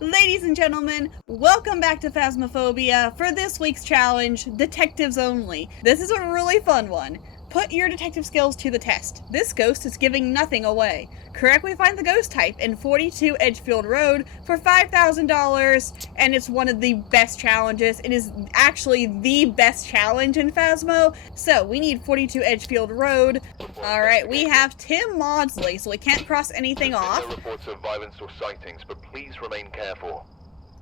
Ladies and gentlemen, welcome back to Phasmophobia for this week's challenge, Detectives Only. This is a really fun one. Put your detective skills to the test. This ghost is giving nothing away. Correctly find the ghost type in 42 Edgefield Road for $5,000, and it's one of the best challenges. It is actually the best challenge in Phasmo, so we need 42 Edgefield Road. Alright, we have Tim Maudsley, so we can't cross anything off. No reports of violence or sightings, but please remain careful.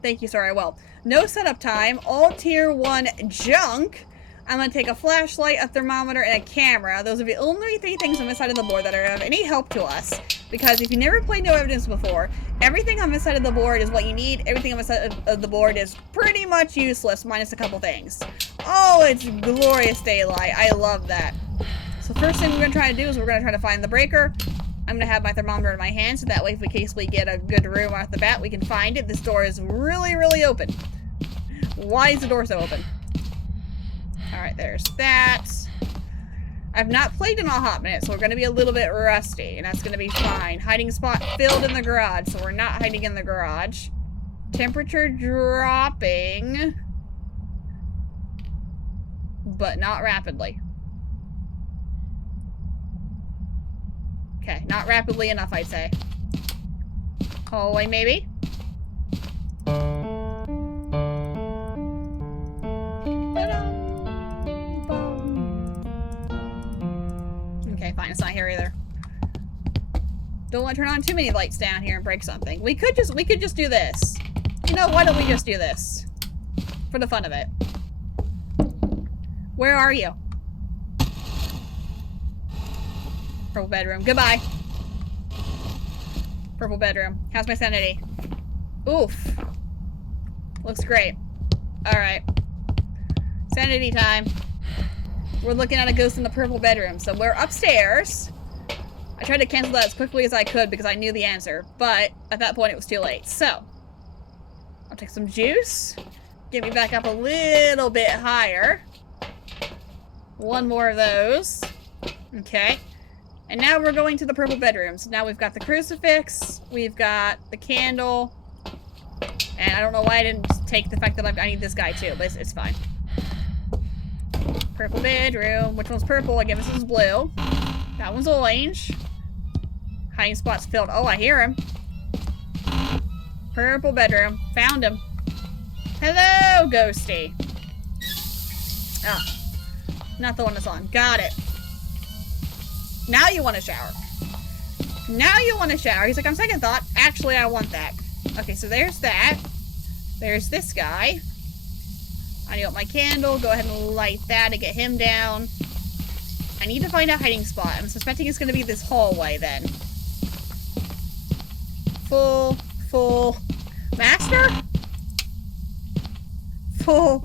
Thank you, sir, I will. No setup time, all tier 1 junk. I'm going to take a flashlight, a thermometer, and a camera. Those are the only 3 things on this side of the board that are of any help to us. Because if you never played No Evidence before, everything on this side of the board is what you need. Everything on this side of the board is pretty much useless, minus a couple things. Oh, it's glorious daylight. I love that. So first thing we're going to try to do is we're going to try to find the breaker. I'm going to have my thermometer in my hand, so that way if in case we get a good room off the bat, we can find it. This door is really, really open. Why is the door so open? Alright, there's that. I've not played in a hot minute, so we're going to be a little bit rusty, and that's going to be fine. Hiding spot filled in the garage, so we're not hiding in the garage. Temperature dropping, but not rapidly. Okay, not rapidly enough, I'd say. Hallway, maybe? Okay, fine, it's not here either. Don't want to turn on too many lights down here and break something. We could just do this. You know, why don't we just do this? For the fun of it. Where are you? Purple bedroom. Goodbye. Purple bedroom. How's my sanity? Oof. Looks great. Alright. Sanity time. We're looking at a ghost in the purple bedroom. So we're upstairs. I tried to cancel that as quickly as I could because I knew the answer. But at that point it was too late. So. I'll take some juice. Get me back up a little bit higher. One more of those. Okay. And now we're going to the purple bedroom. So now we've got the crucifix, we've got the candle, and I don't know why I didn't take the fact that I need this guy too, but it's fine. Purple bedroom. Which one's purple? Again, this is blue. That one's orange. Hiding spot's filled. Oh, I hear him. Purple bedroom. Found him. Hello, ghosty. Oh, not the one that's on. Got it. Now you want to shower. Now you want to shower. He's like, on second thought, actually, I want that. Okay, so there's that. There's this guy. I need my candle. Go ahead and light that to get him down. I need to find a hiding spot. I'm suspecting it's going to be this hallway then. Full. Master? Full.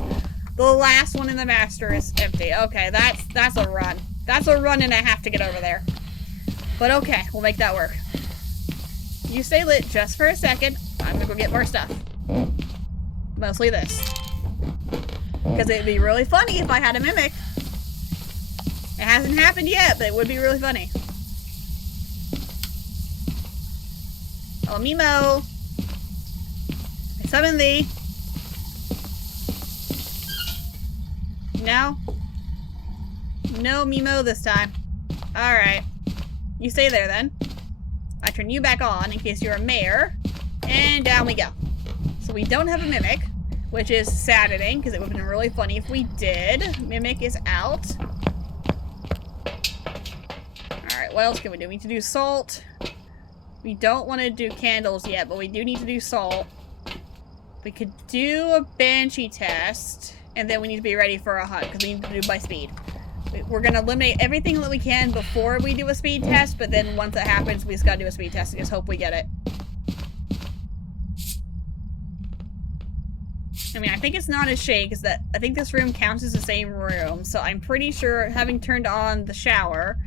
The last one in the master is empty. Okay, that's a run. That's a run and a half to get over there. But okay, we'll make that work. You stay lit just for a second. I'm gonna go get more stuff. Mostly this. Because it'd be really funny if I had a mimic. It hasn't happened yet, but it would be really funny. Oh, Mimo. I summon thee. No? No Mimo this time. Alright. You stay there then. I turn you back on in case you're a mare. And down we go. So we don't have a mimic, which is saddening because it would have been really funny if we did. Mimic is out. Alright, what else can we do? We need to do salt. We don't want to do candles yet, but we do need to do salt. We could do a banshee test, and then we need to be ready for a hunt because we need to do by speed. We're going to eliminate everything that we can before we do a speed test, but then once it happens, we just got to do a speed test and just hope we get it. I mean, I think it's not a shake, because I think this room counts as the same room, so I'm pretty sure having turned on the shower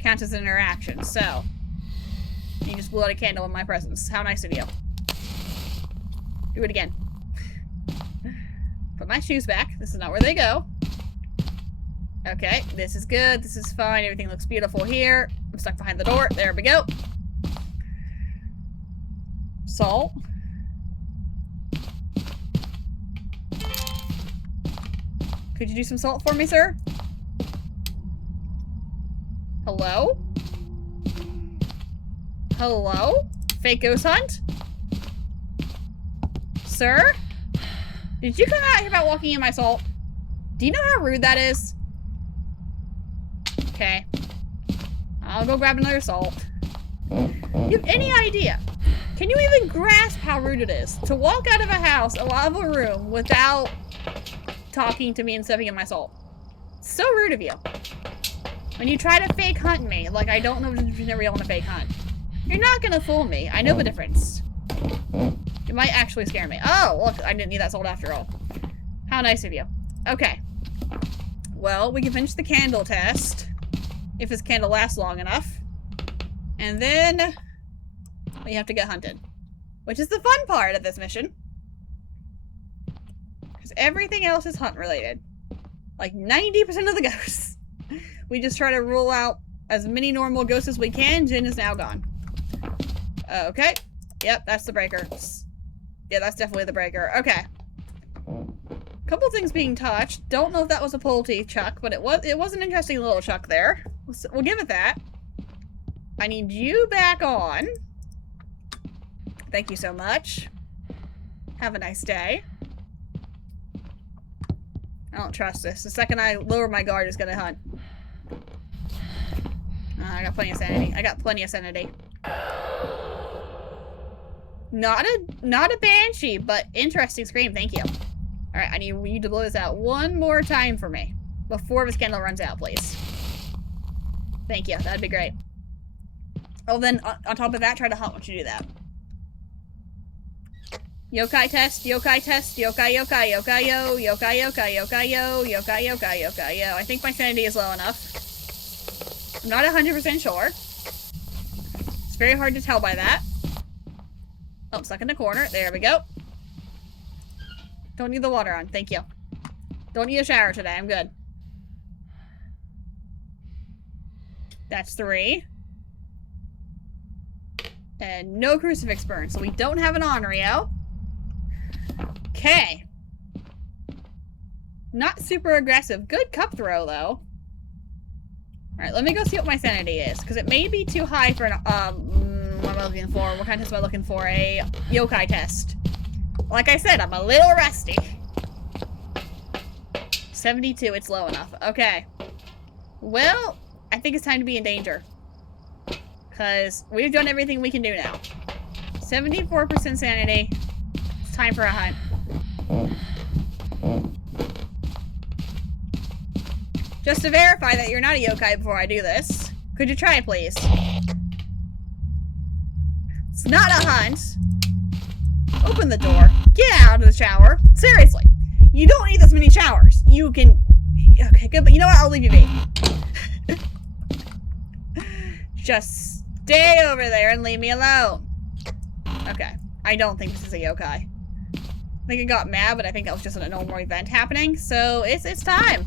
counts as an interaction, so. You just blew out a candle in my presence. How nice of you. Do it again. Put my shoes back. This is not where they go. Okay, this is good. This is fine. Everything looks beautiful here. I'm stuck behind the door. There we go. Salt. Could you do some salt for me, sir? Hello? Hello? Fake ghost hunt? Sir? Did you come out here about walking in my salt? Do you know how rude that is? Okay. I'll go grab another salt. You have any idea? Can you even grasp how rude it is to walk out of a house, out of a room, without talking to me and stepping in my salt? So rude of you. When you try to fake hunt me, like I don't know the difference between a real and a fake hunt. You're not gonna fool me. I know the difference. You might actually scare me. Oh, look, I didn't need that salt after all. How nice of you. Okay. Well, we can finish the candle test. If this candle lasts long enough. And then we have to get hunted. Which is the fun part of this mission. Because everything else is hunt related. Like 90% of the ghosts. We just try to rule out as many normal ghosts as we can. Jin is now gone. Okay. Yep, that's the breaker. Yeah, that's definitely the breaker. Okay. Couple things being touched. Don't know if that was a pull teeth chuck, but it was an interesting little chuck there. We'll give it that. I need you back on. Thank you so much. Have a nice day. I don't trust this. The second I lower my guard, it's gonna hunt. I got plenty of sanity. I got plenty of sanity. Not a banshee, but interesting scream. Thank you. All right, I need you to blow this out one more time for me before this candle runs out, please. Thank you. That'd be great. Oh, then on top of that, try to hunt once you do that. Yokai test, yokai test, yokai, yokai, yokai, yo, yokai, yokai, yokai, yo, yokai, yokai, yokai, yo. I think my sanity is low enough. I'm not 100% sure. It's very hard to tell by that. Oh, I'm stuck in the corner. There we go. Don't need the water on. Thank you. Don't need a shower today. I'm good. That's 3. And no crucifix burn, so we don't have an Onryo. Okay. Not super aggressive. Good cup throw, though. Alright, let me go see what my sanity is, because it may be too high for an, what am I looking for? What kind of test am I looking for? A yokai test. Like I said, I'm a little rusty. 72, it's low enough. Okay. Well, I think it's time to be in danger. Because we've done everything we can do now. 74% sanity. It's time for a hunt. Just to verify that you're not a yokai before I do this, could you try it, please? It's not a hunt. Open the door. Get out of the shower. Seriously. You don't need this many showers. You can... Okay, good, but you know what? I'll leave you be. Just stay over there and leave me alone. Okay. I don't think this is a yokai. I think it got mad, but I think that was just a normal event happening. So, it's time.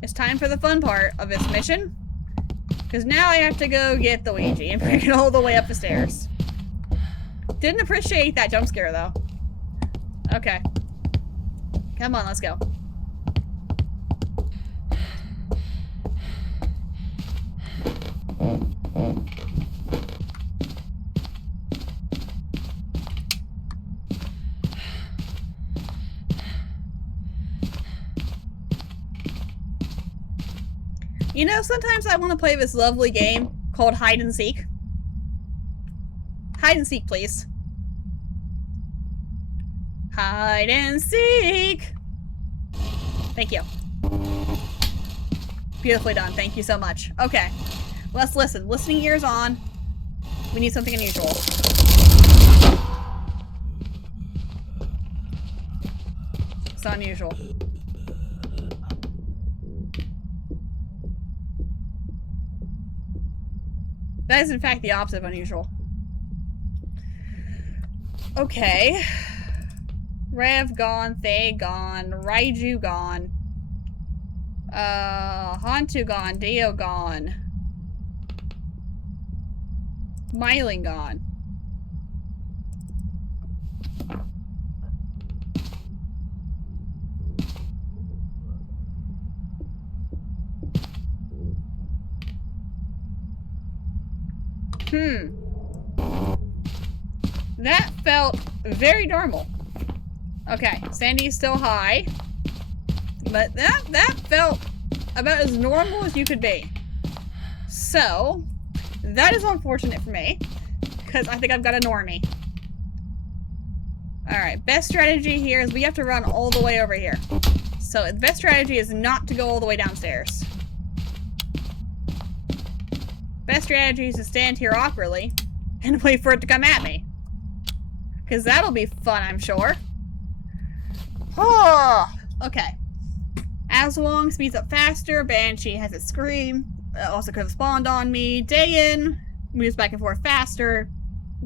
It's time for the fun part of this mission. Because now I have to go get the Ouija and bring it all the way up the stairs. Didn't appreciate that jump scare, though. Okay. Come on, let's go. You know, sometimes I want to play this lovely game called hide and seek. Hide and seek, please. Hide and seek. Thank you. Beautifully done. Thank you so much. Okay. Let's listen. Listening ears on. We need something unusual. It's not unusual. That is, in fact, the opposite of unusual. Okay. Rev gone, Thay gone, Raiju gone. Hantu gone, Dio gone. Myling gone. That felt very normal. Okay, Sandy's still high. But that felt about as normal as you could be. So, that is unfortunate for me. Because I think I've got a normie. Alright, best strategy here is we have to run all the way over here. So, the best strategy is not to go all the way downstairs. Best strategy is to stand here awkwardly and wait for it to come at me. Because that'll be fun, I'm sure. Oh, okay. As long speeds up faster, Banshee has a scream. Also could have spawned on me. Dayan moves back and forth faster.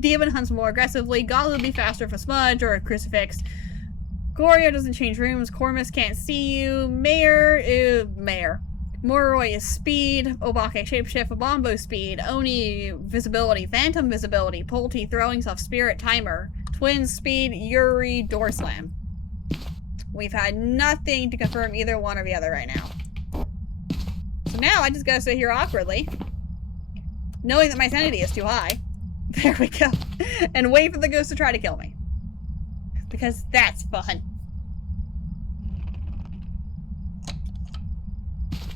Demon hunts more aggressively. Godly will be faster for Smudge or a Crucifix. Gorio doesn't change rooms. Cormus can't see you. Mayor. Moroi is speed. Obake shapeshift. Bombo speed. Oni visibility. Phantom visibility. Polty throwing self spirit timer. Twins speed. Yuri door slam. We've had nothing to confirm either one or the other right now. So now I just gotta sit here awkwardly, knowing that my sanity is too high. There we go. And wait for the ghost to try to kill me. Because that's fun.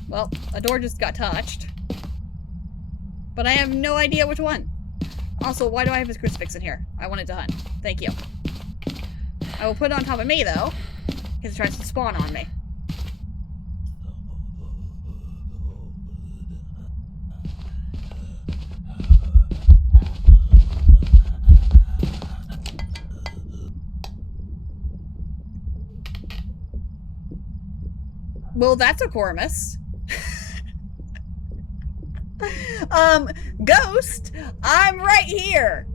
Well, a door just got touched. But I have no idea which one. Also, why do I have his crucifix in here? I want it to hunt. Thank you. I will put it on top of me, though. Because it tries to spawn on me. Well, that's a Cormus. Ghost, I'm right here.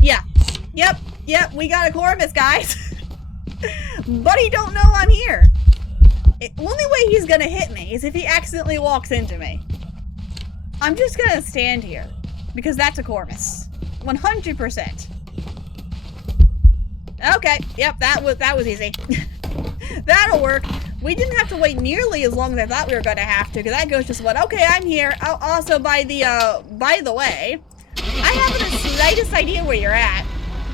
Yeah. Yep, we got a Cormus, guys. But he don't know I'm here. The only way he's gonna hit me is if he accidentally walks into me. I'm just gonna stand here. Because that's a Cormus. 100%. Okay, yep, that was easy. That'll work. We didn't have to wait nearly as long as I thought we were gonna have to, because that ghost just went, okay, I'm here. Oh, also, by the way, I haven't the slightest idea where you're at.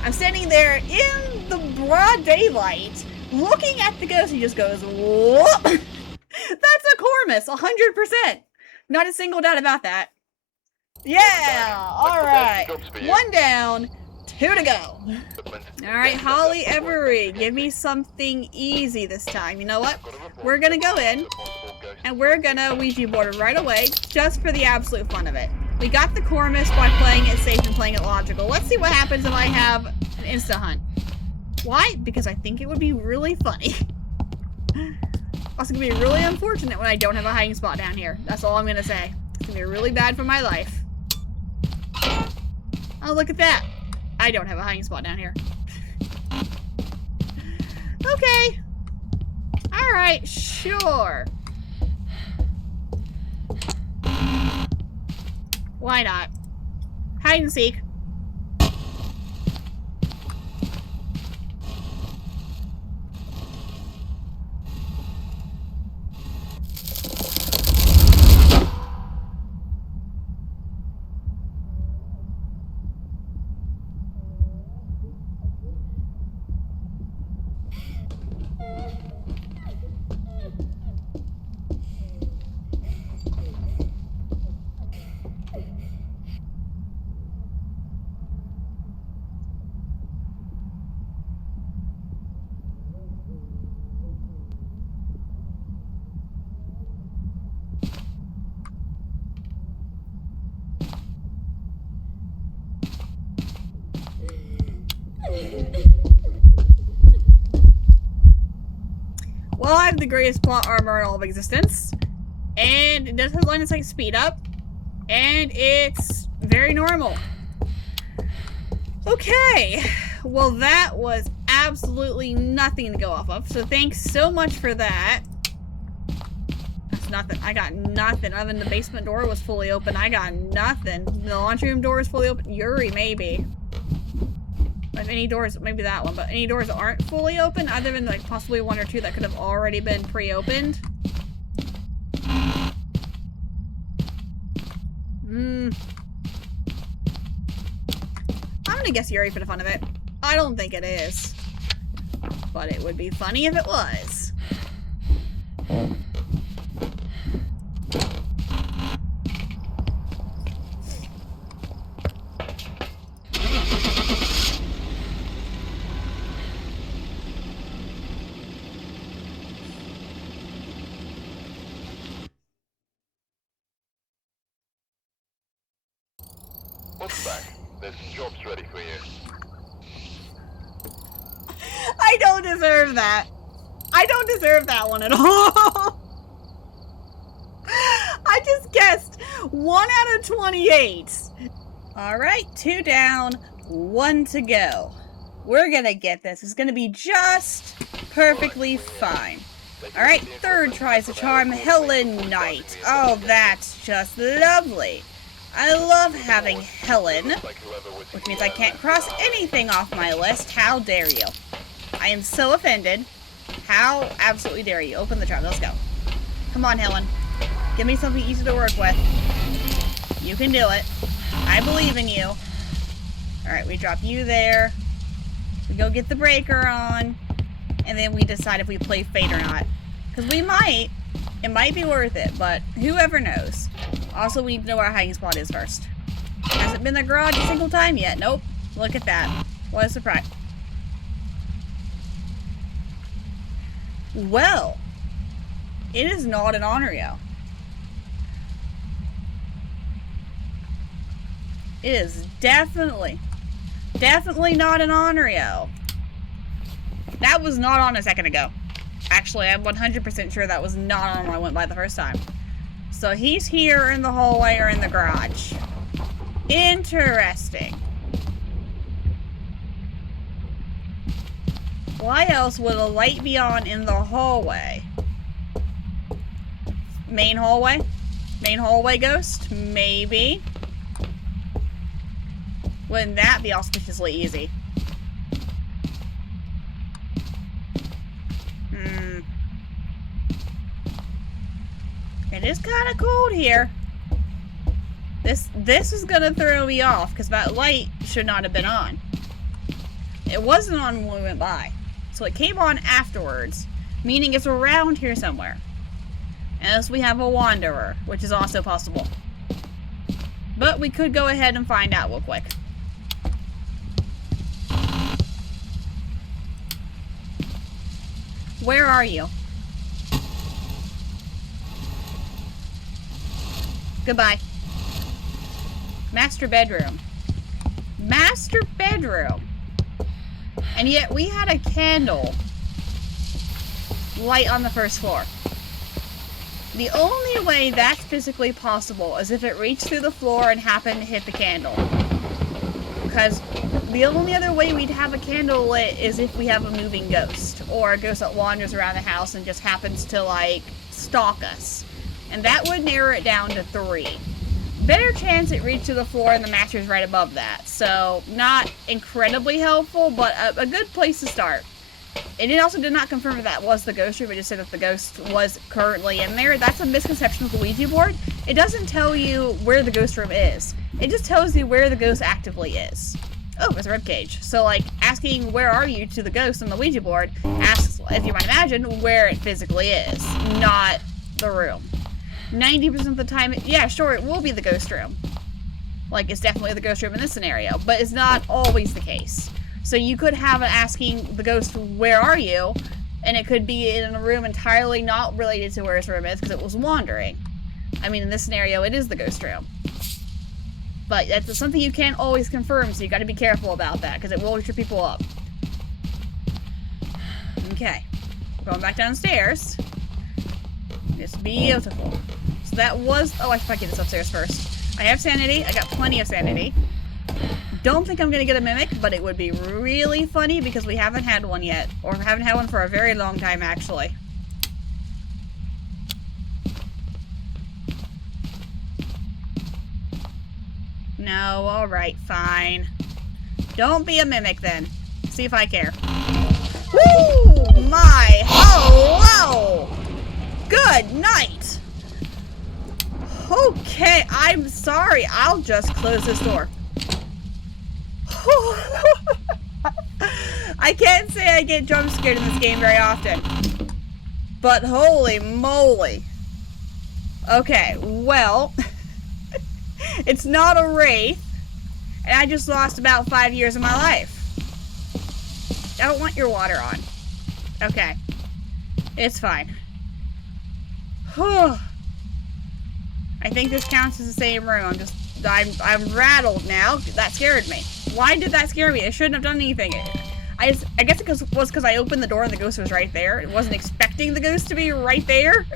I'm standing there in the broad daylight, looking at the ghost. He just goes, whoop! That's a Cormus, 100%. Not a single doubt about that. Yeah, alright. 1 down, 2 to go. Alright, Holly Every, give me something easy this time. You know what? We're gonna go in, and we're gonna Ouija board it right away, just for the absolute fun of it. We got the Cormus by playing it safe and playing it logical. Let's see what happens if I have an insta-hunt. Why? Because I think it would be really funny. Also, gonna be really unfortunate when I don't have a hiding spot down here. That's all I'm gonna say. It's gonna be really bad for my life. Oh, look at that. I don't have a hiding spot down here. Okay. Alright, sure. Why not? Hide and seek. Well, I have the greatest plot armor in all of existence, and it does have line of sight speed up, and it's very normal. Okay, well that was absolutely nothing to go off of, so thanks so much for that. That's nothing. I got nothing. Other than the basement door was fully open, I got nothing. The laundry room door is fully open. Yuri, maybe. If any doors, maybe that one, but any doors that aren't fully open, other than like possibly 1 or 2 that could have already been pre-opened. I'm gonna guess Yuri for the fun of it. I don't think it is. But it would be funny if it was. Welcome back. There's some jobs ready for you. I don't deserve that. I don't deserve that one at all. I just guessed 1 out of 28. Alright, 2 down, 1 to go. We're gonna get this. It's gonna be just perfectly fine. Alright, 3rd tries to charm Helen Knight. Oh, that's just lovely. I love having Helen, which means I can't cross anything off my list. How dare you? I am so offended. How absolutely dare you? Open the trap. Let's go. Come on, Helen. Give me something easy to work with. You can do it. I believe in you. Alright, we drop you there. We go get the breaker on. And then we decide if we play Fate or not. Because we might. It might be worth it, but whoever knows. Also, we need to know where our hiding spot is first. Hasn't been the garage a single time yet. Nope. Look at that. What a surprise. Well, it is not an Honorio. It is definitely not an Honorio. That was not on a second ago. Actually, I'm 100% sure that was not on when I went by the first time. So he's here in the hallway or in the garage. Interesting. Why else would a light be on in the hallway? Main hallway? Main hallway ghost? Maybe. Wouldn't that be auspiciously easy? It is kind of cold here. This is gonna throw me off because that light should not have been on. It wasn't on when we went by. So it came on afterwards, meaning it's around here somewhere. Unless we have a wanderer, which is also possible. But we could go ahead and find out real quick. Where are you? Goodbye. Master bedroom. Master bedroom. And yet we had a candle light on the first floor. The only way that's physically possible is if it reached through the floor and happened to hit the candle. Because the only other way we'd have a candle lit is if we have a moving ghost. Or a ghost that wanders around the house and just happens to, like, stalk us. And that would narrow it down to 3. Better chance it reached to the floor and the mattress right above that. So, not incredibly helpful, but a good place to start. And it also did not confirm if that was the ghost room. It just said that the ghost was currently in there. That's a misconception of the Ouija board. It doesn't tell you where the ghost room is. It just tells you where the ghost actively is. Oh, there's a ribcage. So, like, asking where are you to the ghost on the Ouija board asks, as you might imagine, where it physically is, not the room. 90% of the time, yeah, sure, it will be the ghost room. Like, it's definitely the ghost room in this scenario, but it's not always the case. So you could have it asking the ghost, where are you? And it could be in a room entirely not related to where his room is, because it was wandering. I mean, in this scenario, it is the ghost room. But that's something you can't always confirm, so you gotta be careful about that, because it will trip people up. Okay. Going back downstairs. It's beautiful. So that was... Oh, I should probably get this upstairs first. I have sanity. I got plenty of sanity. Don't think I'm going to get a mimic, but it would be really funny because we haven't had one yet. Or haven't had one for a very long time, actually. No, alright, fine. Don't be a mimic, then. See if I care. Woo! My! Hello! Good night! Okay, I'm sorry. I'll just close this door. I can't say I get jump scared in this game very often. But holy moly. Okay, well, it's not a wraith, and I just lost about 5 years of my life. I don't want your water on. Okay. It's fine. I think this counts as the same room. I'm rattled now. That scared me. Why did that scare me? I shouldn't have done anything. I guess it was because I opened the door and the ghost was right there. I wasn't expecting the ghost to be right there.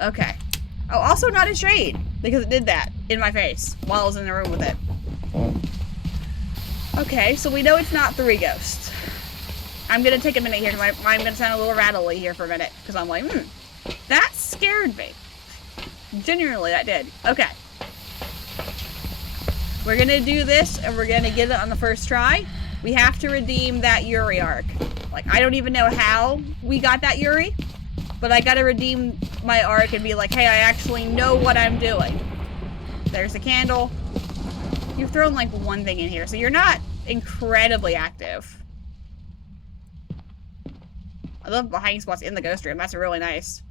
Okay. Oh, also not a shade, because it did that in my face while I was in the room with it. Okay, so we know it's not 3 ghosts. I'm gonna take a minute here, because I'm gonna sound a little rattly here for a minute, because I'm like, that scared me. Genuinely, that did. Okay. We're gonna do this, and we're gonna get it on the first try. We have to redeem that Yuri arc. Like, I don't even know how we got that Yuri, but I gotta redeem my arc and be like, hey, I actually know what I'm doing. There's a candle. You've thrown, like, 1 thing in here, so you're not incredibly active. I love the hiding spots in the ghost room. That's really nice.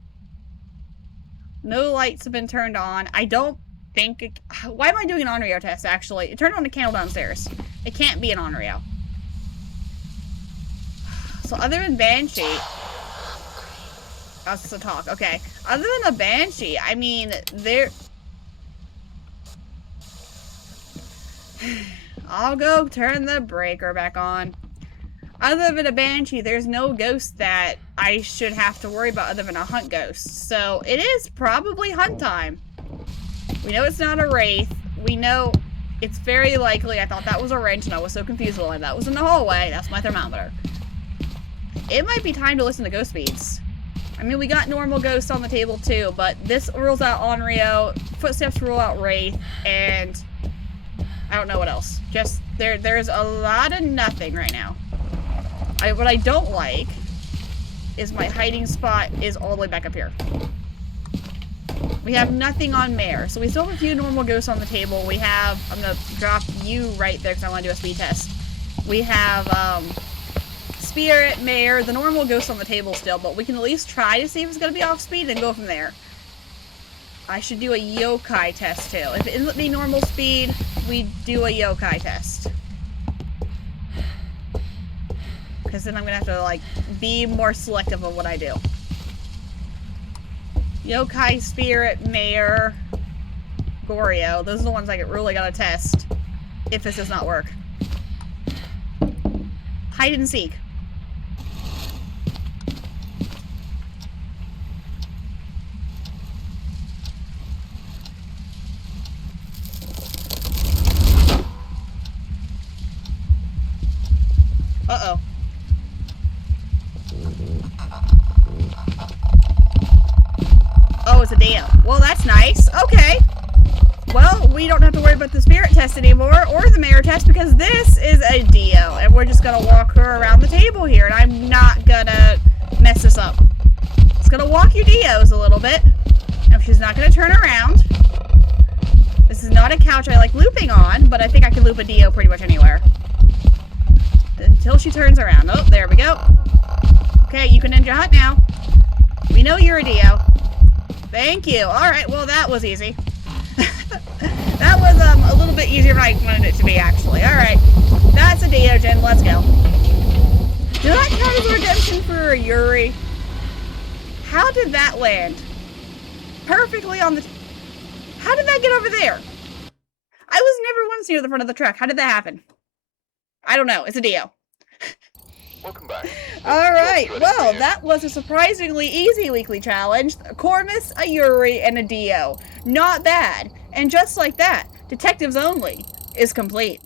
No lights have been turned on. I don't think... Why am I doing an Onryo test, actually? It turned on a candle downstairs. It can't be an Onryo. So other than Banshee... Oh, it's a talk. Okay. Other than a Banshee, I mean, there... I'll go turn the breaker back on. Other than a Banshee, there's no ghost that I should have to worry about other than a hunt ghost. So it is probably hunt time. We know it's not a wraith. We know it's very likely. I thought that was a wrench and I was so confused when that was in the hallway. That's my thermometer. It might be time to listen to ghost beats. I mean, we got normal ghosts on the table too, but this rules out Onryo, footsteps rule out wraith, and I don't know what else. Just, there's a lot of nothing right now. What I don't like is my hiding spot is all the way back up here. We have nothing on Mare, so we still have a few normal ghosts on the table. We have, I'm gonna drop you right there because I want to do a speed test. We have, Spirit, Mare, the normal ghosts on the table still, but we can at least try to see if it's gonna be off speed and go from there. I should do a yokai test too. If it isn't the normal speed, we do a yokai test. Because then I'm gonna have to, like, be more selective of what I do. Yokai, Spirit, Mare, Goryo. Those are the ones I really gotta test. If this does not work. Hide and seek. Uh-oh. Oh, it's a Dio. Well, that's nice. Okay. Well, we don't have to worry about the spirit test anymore, or the Mare test, because this is a Dio, and we're just gonna walk her around the table here, and I'm not gonna mess this up. It's gonna walk your Dios a little bit. Now, she's not gonna turn around. This is not a couch I like looping on, but I think I can loop a Dio pretty much anywhere. Until she turns around. Oh, there we go. Okay, you can ninja hunt now. We know you're a Dio. Thank you. Alright, well that was easy. That was a little bit easier than I wanted it to be, actually. Alright. That's a Dio, Jen. Let's go. Did that count as a redemption for a Yuri? How did that land? Perfectly on the... How did that get over there? I was never once near the front of the truck. How did that happen? I don't know. It's a Dio. Welcome back. Alright, well, that was a surprisingly easy weekly challenge. A Corvus, a Yuri, and a Dio. Not bad. And just like that, Detectives Only is complete.